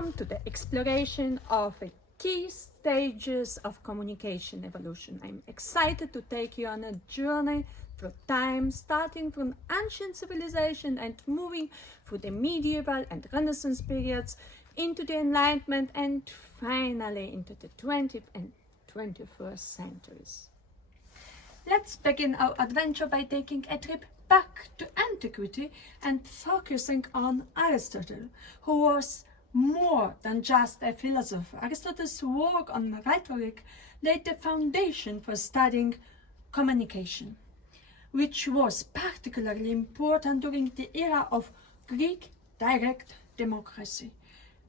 Welcome to the exploration of the key stages of communication evolution. I'm excited to take you on a journey through time, starting from ancient civilization and moving through the medieval and Renaissance periods into the Enlightenment and finally into the 20th and 21st centuries. Let's begin our adventure by taking a trip back to antiquity and focusing on Aristotle, who was more than just a philosopher. Aristotle's work on rhetoric laid the foundation for studying communication, which was particularly important during the era of Greek direct democracy.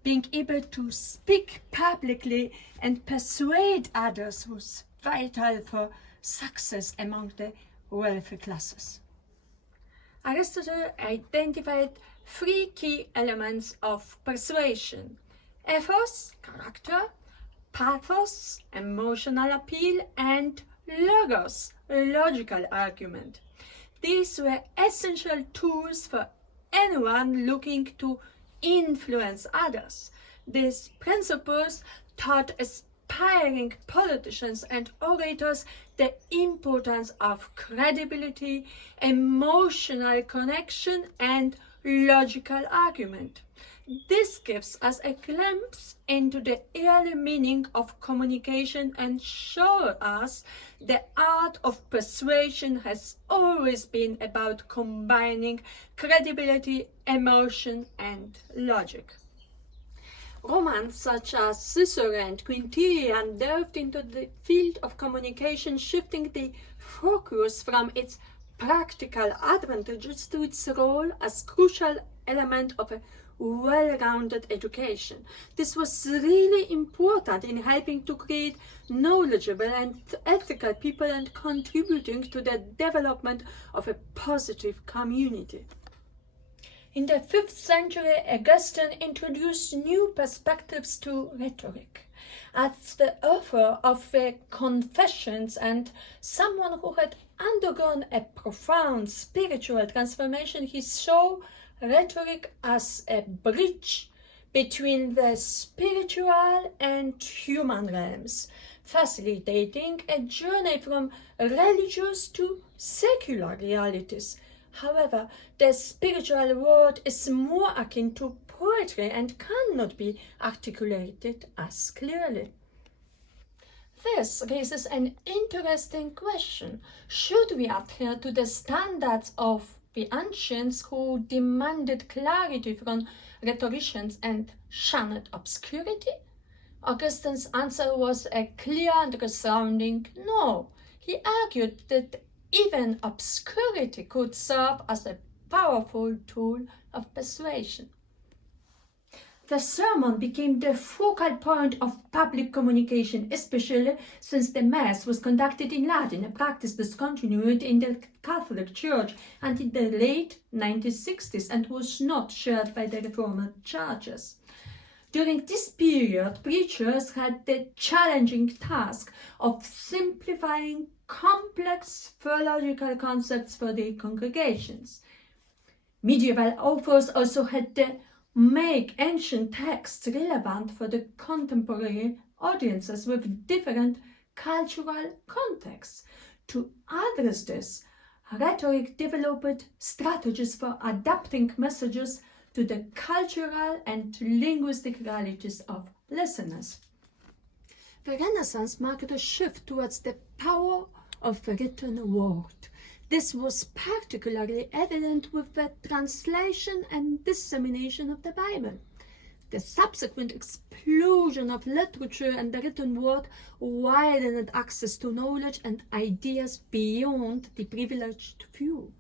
Being able to speak publicly and persuade others was vital for success among the wealthy classes. Aristotle identified three key elements of persuasion: ethos, character; pathos, emotional appeal; and logos, logical argument. These were essential tools for anyone looking to influence others. These principles taught aspiring politicians and orators the importance of credibility, emotional connection, and logical argument. This gives us a glimpse into the early meaning of communication and shows us the art of persuasion has always been about combining credibility, emotion, and logic. Romans such as Cicero and Quintilian delved into the field of communication, shifting the focus from its practical advantages to its role as crucial element of a well-rounded education. This was really important in helping to create knowledgeable and ethical people and contributing to the development of a positive community. In the 5th century, Augustine introduced new perspectives to rhetoric. As the author of the Confessions and someone who had undergone a profound spiritual transformation, he saw rhetoric as a bridge between the spiritual and human realms, facilitating a journey from religious to secular realities. However, the spiritual world is more akin to poetry and cannot be articulated as clearly. This raises an interesting question. Should we adhere to the standards of the ancients who demanded clarity from rhetoricians and shunned obscurity? Augustine's answer was a clear and resounding no. He argued that even obscurity could serve as a powerful tool of persuasion. The sermon became the focal point of public communication, especially since the Mass was conducted in Latin, a practice discontinued in the Catholic Church until the late 1960s and was not shared by the Reformed churches. During this period, preachers had the challenging task of simplifying complex theological concepts for their congregations. Medieval authors also had to make ancient texts relevant for the contemporary audiences with different cultural contexts. To address this, rhetoric developed strategies for adapting messages to the cultural and linguistic realities of listeners. The Renaissance marked a shift towards the power of the written word. This was particularly evident with the translation and dissemination of the Bible. The subsequent explosion of literature and the written word widened access to knowledge and ideas beyond the privileged few.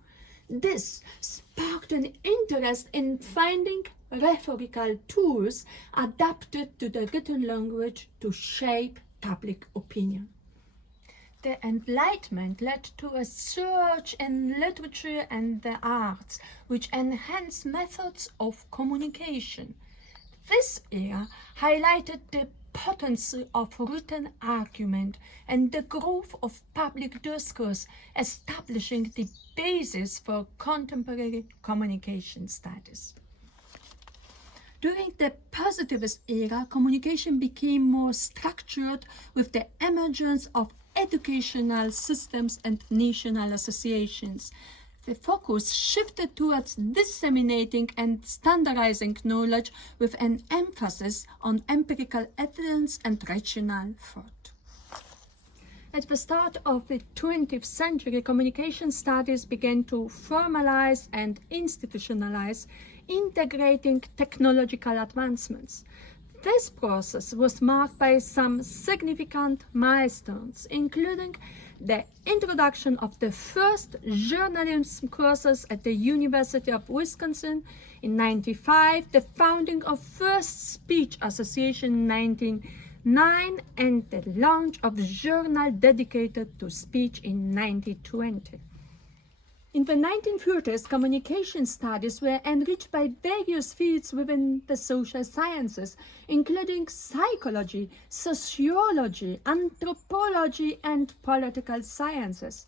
This sparked an interest in finding rhetorical tools adapted to the written language to shape public opinion. The Enlightenment led to a surge in literature and the arts, which enhanced methods of communication. This era highlighted the potency of written argument and the growth of public discourse, establishing the basis for contemporary communication studies. During the Positivist era, communication became more structured with the emergence of educational systems and national associations. The focus shifted towards disseminating and standardizing knowledge with an emphasis on empirical evidence and rational thought. At the start of the 20th century, communication studies began to formalize and institutionalize, integrating technological advancements. This process was marked by some significant milestones, including the introduction of the first journalism courses at the University of Wisconsin in 1995, the founding of First Speech Association in 1909, and the launch of a journal dedicated to speech in 1920. In the 1930s, communication studies were enriched by various fields within the social sciences, including psychology, sociology, anthropology, and political sciences.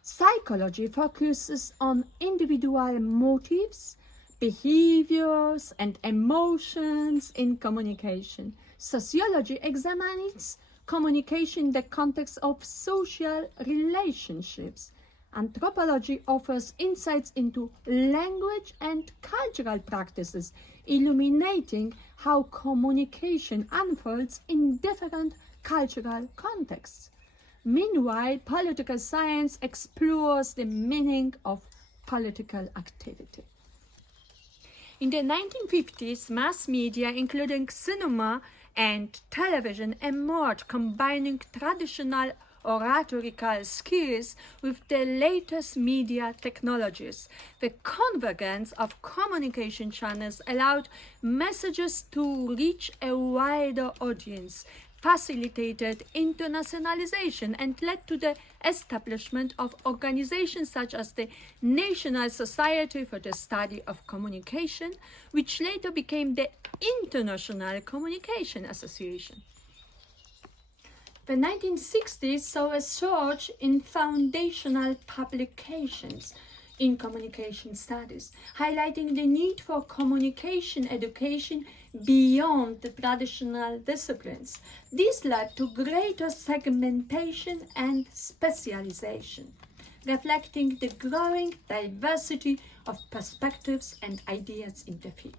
Psychology focuses on individual motives, behaviors, and emotions in communication. Sociology examines communication in the context of social relationships. Anthropology offers insights into language and cultural practices, illuminating how communication unfolds in different cultural contexts. Meanwhile, political science explores the meaning of political activity. In the 1950s, mass media, including cinema and television, emerged, combining traditional oratorical skills with the latest media technologies. The convergence of communication channels allowed messages to reach a wider audience, facilitated internationalization, and led to the establishment of organizations such as the National Society for the Study of Communication, which later became the International Communication Association. The 1960s saw a surge in foundational publications in communication studies, highlighting the need for communication education beyond the traditional disciplines. This led to greater segmentation and specialization, reflecting the growing diversity of perspectives and ideas in the field.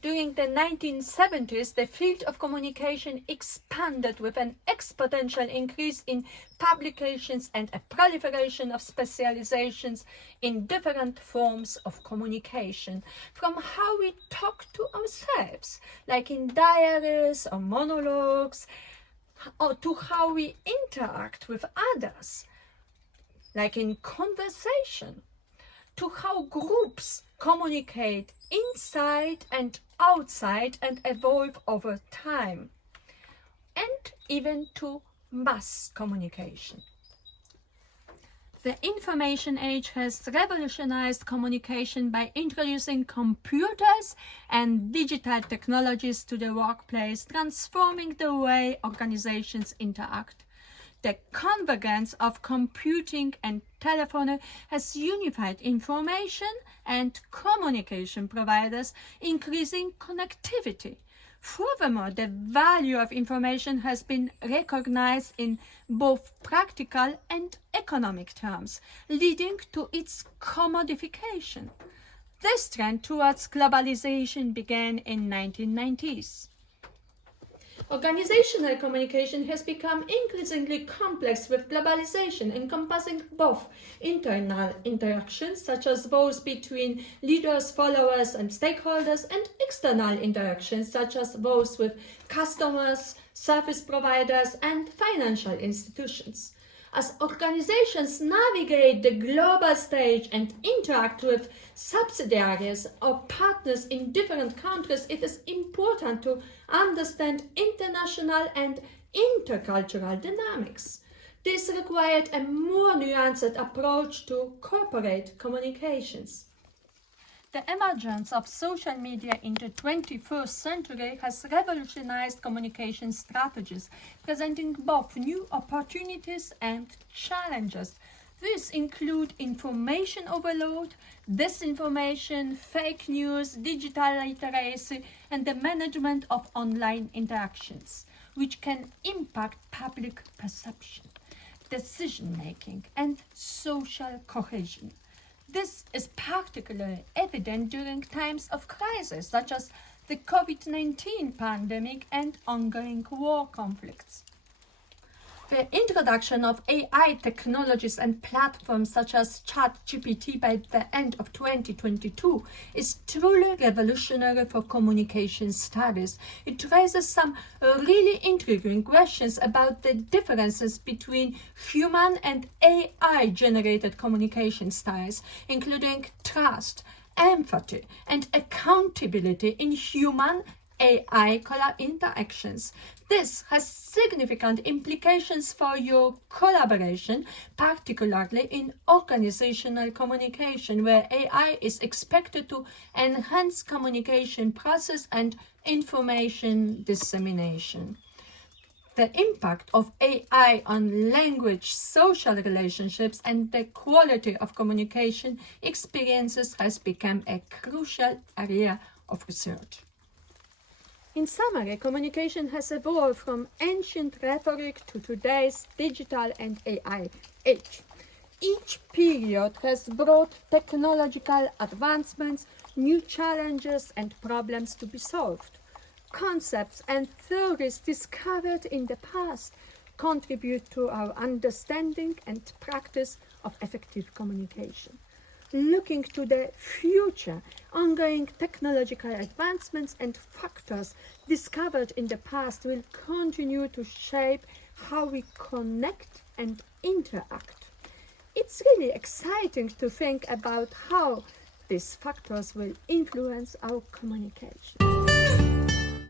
During the 1970s, the field of communication expanded with an exponential increase in publications and a proliferation of specializations in different forms of communication, from how we talk to ourselves, like in diaries or monologues, or to how we interact with others, like in conversation, to how groups communicate inside and outside and evolve over time, and even to mass communication. The information age has revolutionized communication by introducing computers and digital technologies to the workplace, transforming the way organizations interact. The convergence of computing and telephony has unified information and communication providers, increasing connectivity. Furthermore, the value of information has been recognized in both practical and economic terms, leading to its commodification. This trend towards globalization began in the 1990s. Organizational communication has become increasingly complex with globalization, encompassing both internal interactions, such as those between leaders, followers, and stakeholders, and external interactions, such as those with customers, service providers, and financial institutions. As organizations navigate the global stage and interact with subsidiaries or partners in different countries, it is important to understand international and intercultural dynamics. This required a more nuanced approach to corporate communications. The emergence of social media in the 21st century has revolutionized communication strategies, presenting both new opportunities and challenges. These include information overload, disinformation, fake news, digital literacy, and the management of online interactions, which can impact public perception, decision-making, and social cohesion. This is particularly evident during times of crisis, such as the COVID-19 pandemic and ongoing war conflicts. The introduction of AI technologies and platforms such as ChatGPT by the end of 2022 is truly revolutionary for communication studies. It raises some really intriguing questions about the differences between human and AI-generated communication styles, including trust, empathy, and accountability in human AI interactions. This has significant implications for your collaboration, particularly in organizational communication, where AI is expected to enhance communication process and information dissemination. The impact of AI on language, social relationships, and the quality of communication experiences has become a crucial area of research. In summary, communication has evolved from ancient rhetoric to today's digital and AI age. Each period has brought technological advancements, new challenges, and problems to be solved. Concepts and theories discovered in the past contribute to our understanding and practice of effective communication. Looking to the future, ongoing technological advancements and factors discovered in the past will continue to shape how we connect and interact. It's really exciting to think about how these factors will influence our communication.